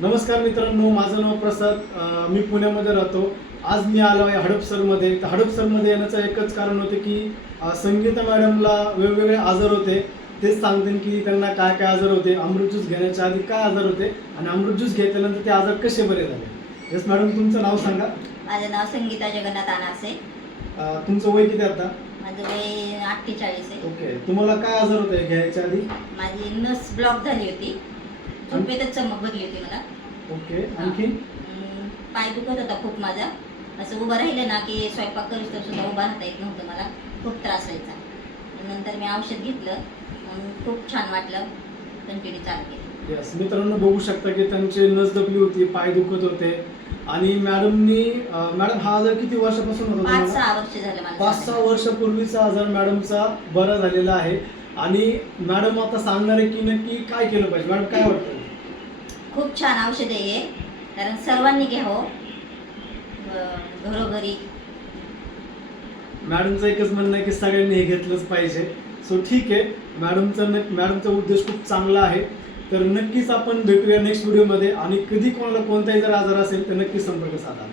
नमस्कार मित्रांनो, माझं नाव प्रसाद. मी पुण्यामध्ये राहतो. आज मी आलो आहे हडपसरमध्ये. तर हडपसरमध्ये येण्याचं एकच कारण होतं की संगीता मॅडमला वेगवेगळे आजार होते. तेच सांगतील की त्यांना काय काय आजार होते, अमृत ज्यूस घेण्याच्या आधी काय आजार होते आणि अमृत ज्यूस घेतल्यानंतर ते आजार कसे बरे झाले. यस मॅडम, तुमचं नाव सांगा. माझं नाव संगीता जगन्नाथ अनासे. तुमचं वय किती आता? माझं वय 48 आहे. ओके. तुम्हाला काय आजार होते घ्यायच्या आधी? माझी नस ब्लॉक झाली होती. झोपेतच चमक भरली होती मला. ओके. आणखी? पाय दुखत होता खूप माझा. असं उभं राहिलं ना की स्वयंपाक करूच तर सुद्धा उभं राहता येत नव्हतं मला. खूप त्रास व्हायचा. नंतर मी औषध घेतलं, मग खूप छान वाटलं. कंटिन्यू चालू केलं. यस मित्रांनो, बघू शकता की त्यांची नस दबली होती, पाय दुखत होते आणि मॅडम हा आजार किती वर्षापासून होता? 5-6 वर्ष झालं मला. 5-6 वर्षापूर्वीचा आजार मॅडमचा बरा झालेला आहे. आणि मॅडम आता सांगणार आहे की नक्की काय केलं पाहिजे. मॅडम काय वाटतं? खूप छान औषध आहे हे, कारण सर्वांनी घ्यावं घरोघरी. मॅडमचं एकच म्हणणं आहे की सगळ्यांनी हे घेतलंच पाहिजे. सो ठीक आहे, मॅडमचा उद्देश खूप चांगला आहे. तर नक्कीच आपण भेटूया नेक्स्ट व्हिडिओमध्ये. आणि कधी कोणाला कोणताही जर आजार असेल तर नक्कीच संपर्क साधा.